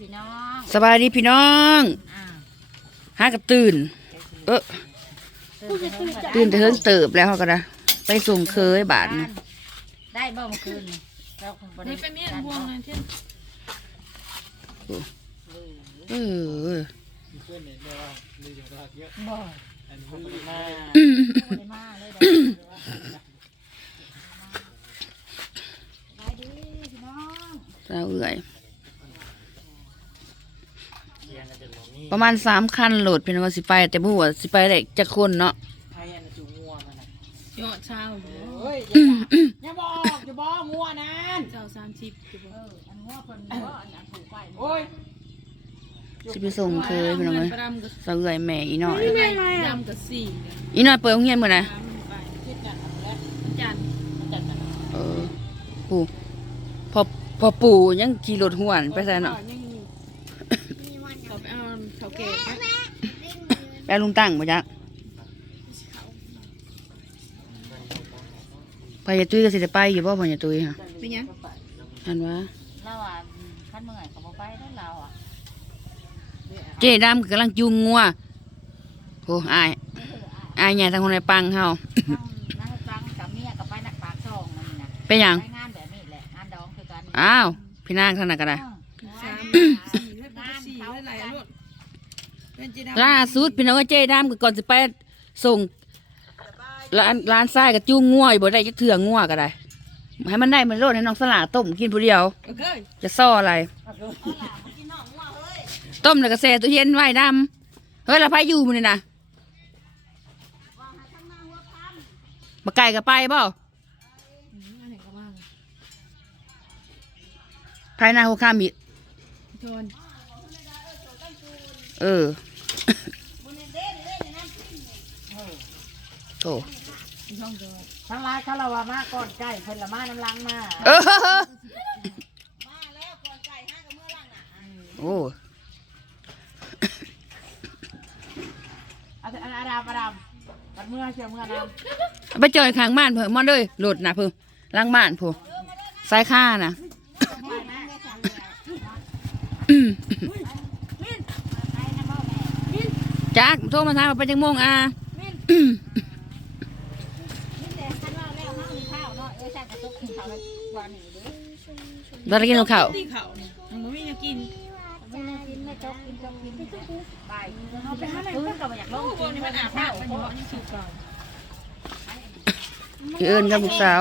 พี่น้องสบายดีพี่น้องอ่าหากับตื่น เออตื่นแต่เฮิงตื่นแต่เฮิงเติบแล้วเขาก็นะไปส่งเคยบาทบ้านี่นได้บ่เมื่อคืนนี่เราคงบ่ได้นี่เป็นเมียนพวงเลยเช่นเออบ่บ่ได้มาเลยเด้อสบายดีพี่น้องเจ้าเอื่อย ประมาณสามคันโหลดพี่น้องว่าสิไปแต่บ่รู้ว่าสิไปได้จักคนเนาะยอดเช้าอยู่เฮ้ยอย่าบอกอย่าบอกงัวนั้นเช้าสามสิบอยู่บ่เอออันหัวเพิ่นบ่อันอันผูกไปโอ้ยสิไปส่งเคยพี่น้องเอ้ยประดำกับเจ้าเอื่อยแม่อีน้อยยำกับสี่เนี่ยอีน้อยเปิดโรงเรียนมื้อน่ะน้ำไปคิดกันแล้วจันทร์จัดกันเออปู่พอพอปู่ยังขี่รถหวนไปใส่เนาะ ยังอยู่เขาไปเอาเขาเก็บ ไปเอาลุงตั้งบ่จ๊ะไปยาตุ้ยก็สิได้ไปอยู่บ่พ่อยาตุ้ยฮะเป็นยังอันว่าเราอะคันเมื่อยก็บ่ไปแล้วเราอะเจ๊ดำกำลังจูงงัวโอ้อายอายใหญ่ทางคนในปังเฮาทั้งนั่งฟังกับเมียก็ไปนักปากช่องมันนี่นะเป็นหยังไปงานแบบนี้แหละงานดองคือกันอ้าวพี่นางท่านน่ะก็ได้ ล่าสุดพี่น้องเจ๊ดำก็ก่อนสิไปส่งร้านร้านทรายกับจูงงัวอยู่บ่ได้จะเถื่องัวก็ได้ให้มันได้มันโลดให้น้องสลาต้มกินผู้เดียวโอเคจะซ่ออะไร ต้มแล้วก็แช่ตู้เย็นไว้ดำเฮ้ยเราพาอยู่มันนี่นะมาไก่กับไปเปล่าอันไหนก็ว่างภายในหัวข้ามอีกทนเออ โถช่องเดินทั้งร้ายคาราวามาก่อนใจเพิ่นละมาน้ำลังมาเออโอ้อาอาดามอาดามบัดเมื่อเชียวเมื่อดามเอาไปเจอข้างบ้านเพิ่มมาเลยหลุดนะเพิ่มล้างบ้านผู้สายค่านะจักโทรมาถามว่าไปจังโมงอะ แต่คันว่าแล้วเฮามีข้าวเนาะเอ้ยใช่กระตุกกินข้าวแล้ววันนี้เด้ อตอนกินข้าว ตีเขาเนี่ยมันไม่มีกินไม่ได้กินไม่จกกินจกกินไปเอาไปหาอะไรเพิ่นก็บ่อยากลงพวกนี้มันอาบน้ำมันอยู่อันนี้สุกก่อนเอิญกับลูกสาว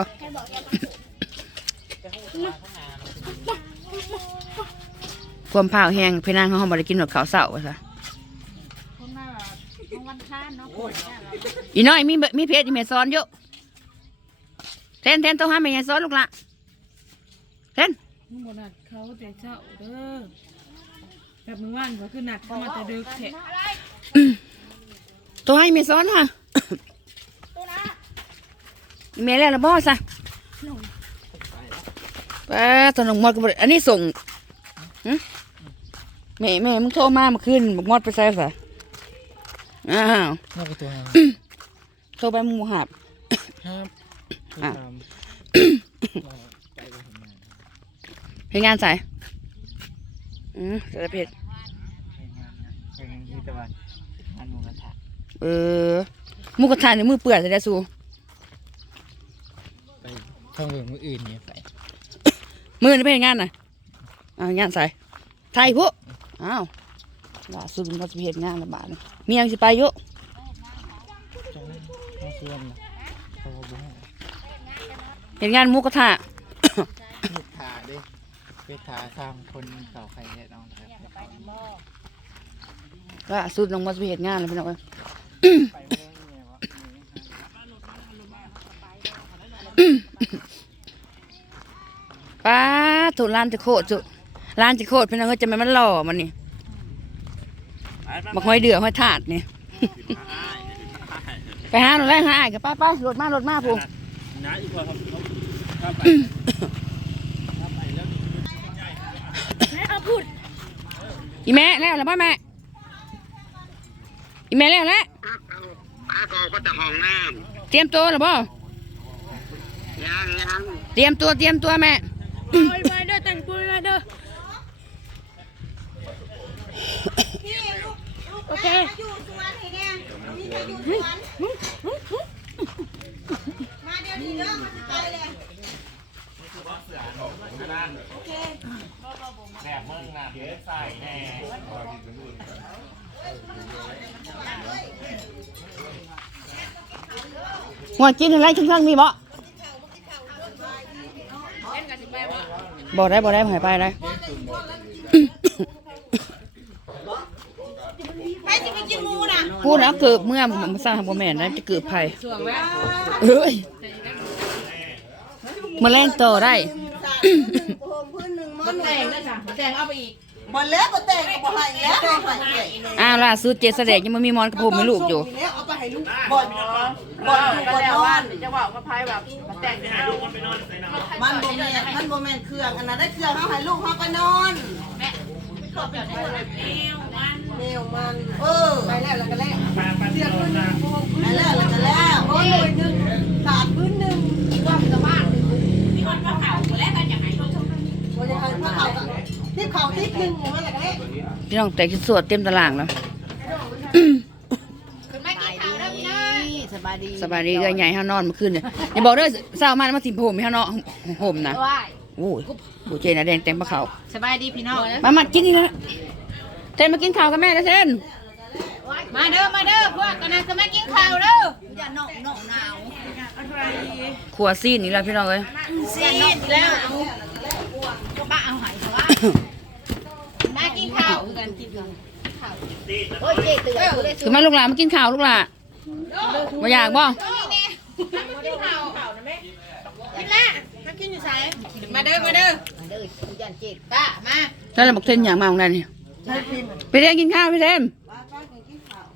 ความผ่าวแห้งพี่นางเขาบ่ได้กินหรอกข้าวเสาว่าซะคนมาของวันค้านเนาะอีน้อยมีเบมีเพชรอีเมซอนเยอะเทนเทนต้องห้ามแม่ยายซ้อนลูกละเทน มึงบนัดเขาแต่เช้าเด้อแบบมึงว่านก็คือนัดเขามาแต่ดึกแท้ตัวให้เมซอนค่ะอีเมลแล้วละบอสะป้าตอนน้องมอดก็บ่ได้อันนี้ส่งหึแม่แม่มึงโทรมาเมื่อคืนบอกมอดไปใส่ซะอ้าวนอกตัวโทรไปหมูหับครับอะ เฮ็ดงานใส่อืมเสร็จเพชรอย่างนี้แต่ว่าอันหมูกระทะเออหมูกระทะเนี่ยมือเปื่อยจะได้สู้ไปท่องเรื่องมืออื่นเนี่ยไปมือนี่ไปเฮ็ดงานน่ะอ่างานใส่ไทยพวกอ้าวล่าสุดมันก็จะไปเฮ็ดงานละบาทนี่เมียมันสิไปอยู่จังเลยมาเชื่อมนะเขาบอกว่าเฮ็ดงานหมูกระทะลูกขาดิ ไปถาทางคนเก่าใครเนี่ยน้องครับล่าสุดน้องมาจะไปเฮ็ดงานแล้วพี่น้องเอ้ยไปเรื่องเนี่ยวะป้าถูกร้านจะโคตรจุร้านจะโคตรพี่น้องเอ้ยจะแม่นมันหล่อมันนี่บักห้อยเดือห้อยถาดนี่ ไปหาหนูแรกหาอ้ายกับป้าป้ารถมารถมาพูนะอีกว่าครับถ้าไป อีแม่แล้วแล้วบ่แม่ อีแม่แล้วแล้วข้าก็ก็จะห้องน้ำเตรียมตัวแล้วบ่ยังยังเตรียมตัวเตรียมตัวแม่ไปเด้อแต่งตัวมาเด้อโอเค หัวกินอะไรข้างๆมีบ่บ่ได้บ่ได้หายไปได้ไปสิไปกินหมูน่ะพูดแล้วเกิดเมื่อมันสร้างบ่แม่นแล้วจะเกิดภัยเอ้ยมาแล่งต่อได้มันแต่งได้จ้ะมันแต่งเอาไปอีก บ่แล้วบ่แต่งบ่ให้แล้วบ่ให้แก่อ้าวล่าสุดเจแสดงยังบ่มีมอนกระผมให้ลูกอยู่แล้วเอาไปให้ลูกบ่บ่อยู่บ่นอนจะบอกกับไพ่แบบมันแต่งให้ลูกมันบ่แม่นมันบ่แม่นเครื่องอันนั้นได้เครื่องเฮาให้ลูกเฮาไปนอนแม่ขอบแบบนี้เลยเอวมันแนวมันเออไปแล้วแล้วก็แล้วไป พี่น้องแต่งชุดสวดเต็มตารางแล้วคุณแม่กินข้าวแล้วพี่น้องสบายดีสบายดีก็ใหญ่ห้านอนเมื่อคืนเนี่ยอย่าบอกเด้อเศร้ามามาสิผมห้านอนห่มนะว้ายโอ้ยโหเจน่ะแดงเต็มปะเขาสบายดีพี่น้องมามากินนี่ละเทนมากินข้าวกับแม่นะเทนมาเด้อมาเด้อพวกกันนะจะไม่กินข้าวเด้ออย่าหนอกหนอกหนาวขัวซีนนี่ละพี่น้องเอ้ยซีดแล้วป้าเอาหายเขาว่ามา คือการกินเราโอ้ยเจ๊ตื่นเลยคือมาลูกหลานมากินข้าวลูกหลานมาอยากบ่มากินข้าวกินละมากินอมาเด้อมาเด้อมาเด้อยันเจ๊ป้ามาแล้วเราบอกเทนอยากมาของนั่นนี่ไปเรียนกินข้าวพี่เทน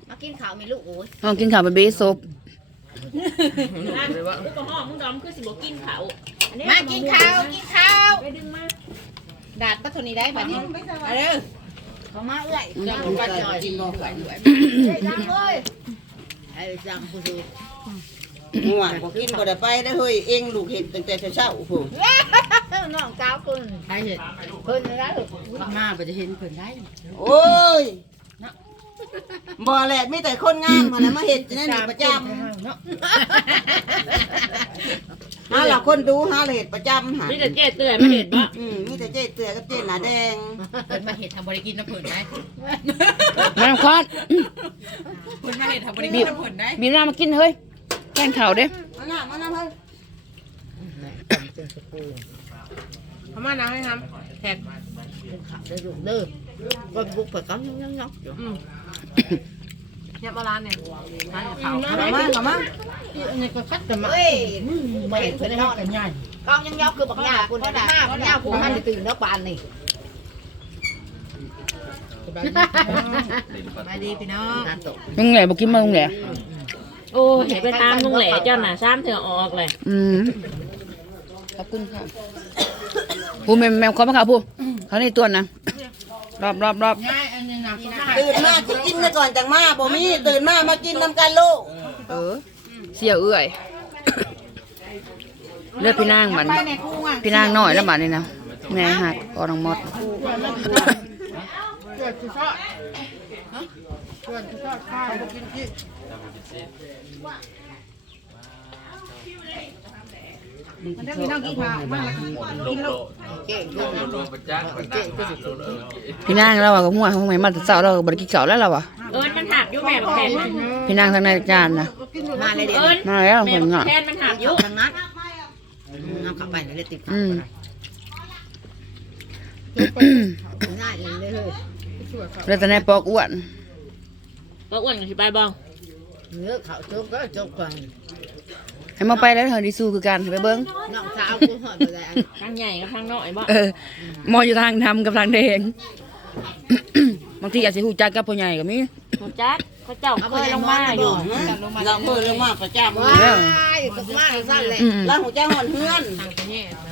มากินข้าวมีลูกโอ้ยห้องกินข้าวเป็นเบสซบมากินข้าวกินข้าวไปดึงมาดาดปัทนีได้บัดนี้มาเด้อ เขามาเอื้อยจังปัจจอยกินบ่ไหวด้วยจังเลยไอ้จังผู้สูง่วงบ่กินบ่ได้ไปได้อเฮ้ยเองลูกเห็ดตั้งแต่เช้าๆพุ่นน้องก้าวคุณใครเห็นเพิ่นนะลูกมาบ่จะเห็นเพิ่นได้โอ้ยบ่แหละมีแต่คนงามมาแล้วมาเฮ็ดนั่นนี่ประจำ หาล่ะคนดูหาละเฮ็ดประจำหานี่แต่เจ๊เตือนไม่เห็นว่าอืมมีแต่เจ๊เตือกับเจ๊หน้าแดงเพิ่นมาเห็ดทำบริกินน้ำเพิ่นได้มาน้ำคอนเพิ่นมาเห็ดทำบริกินน้ำเพิ่นได้บีบน้ำมากินเฮ้ยแกงข้าวเด้มาหน้ามาหน้าเฮ้ยเขามานั่งให้ทำแขกเด้อลูกเด้อก็บุกเปิดก้อนยังยังยัง เนี่ยมาร้านเนี่ยร้านเขากลับมากลับมานี่ก็คัดกันมาเอ้ยมึงไม่เห็นเพิ่นนอนกันใหญ่ก้อนยังยังคือบักหญ้าคุณได้ห้าบักหญ้าคุณหันตื่นแล้วปานนี่สบายดีพี่น้องมึงแหล่บอกกินมามึงแหล่โอ้เห็นไปตามลุงแหล่เจ้าหน่ะซ้ำเธอออกเลย อืมขอบคุณค่ะผู้แมวแมวเขามาข่าวผู้เขาในตัวนะ รอบรอบรอบง่ายอันนี้นะตื่นมาจะกินซะก่อนจังมาบ่มีตื่นมามากินนำกันลูกเออ เสียเอื่อยเลือดพี่นางมันไปในคู่อะพี่นางน้อยแล้วบัดนี่นะแม่หักพอน้องมดมันจะมีน้องกินข้าว มากินลูกเจ๊เจ๊เจ๊ก็สุดพี่นางเราอะก็หัวของแม่มาแต่เช้าเราก็บริกินข้าวแล้วเราอะเอิญมันหักอยู่แม่บักแทนพี่นางทางในจานนะมาเลยเด็กเอิญมาแล้วแม่เห็นบัอะกแทนมันหักอยู่ทางนัดน้ำขับไปเลยติดอืมง่ายเลยเลยเลือดแต่ในปอกอ้วนก็อ้วนกันสิไปบ้างเนื้อข้าวจุกก็จุกก่อน ให้มาไปแล้วเฮาดิสู้คือกันไปเบิ่งน้องสาวกูหอดไปเลยทางใหญ่กับทางน้อยบ่เออมออยู่ทางทำกับทางแดง บางทีอาจสิฮู้จักกับพ่อใหญ่ก็มีหนูจักเขาเจ้าเคยลงมาอยู่เรามือลงมาประจำว้ายก็มาสั้นเลยอืมแล้วหัวใจหอนเฮือน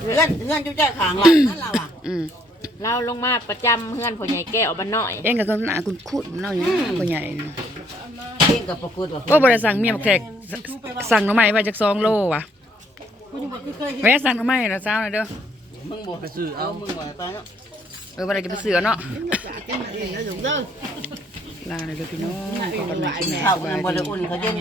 เฮือนเฮือนจุ๊จ้ขางหลังนั่นเราอะอืมเราลงมาประจำเฮือนพ่อใหญ่แก้วบ้านน้อย เอ็งก็หน้าคุณคุ้นๆเนาะอยู่นะพ่อใหญ่น่ะเอง กับประกวดว่าก็บริสั่งเมียบักแขกสั่งหน่อไม้ไว้จากซองโลว่ะแวะสั่งหน่อไม้ละเจ้าหน่อยเด้อมึงบอกไปซื้อเอามึงบอกไปเนาะเออบ่ได้จะไปเสือเนาะลาเลยเด้อพี่น้องขอบคุณเขาเนี่ยบริอุ่นเขาเย็น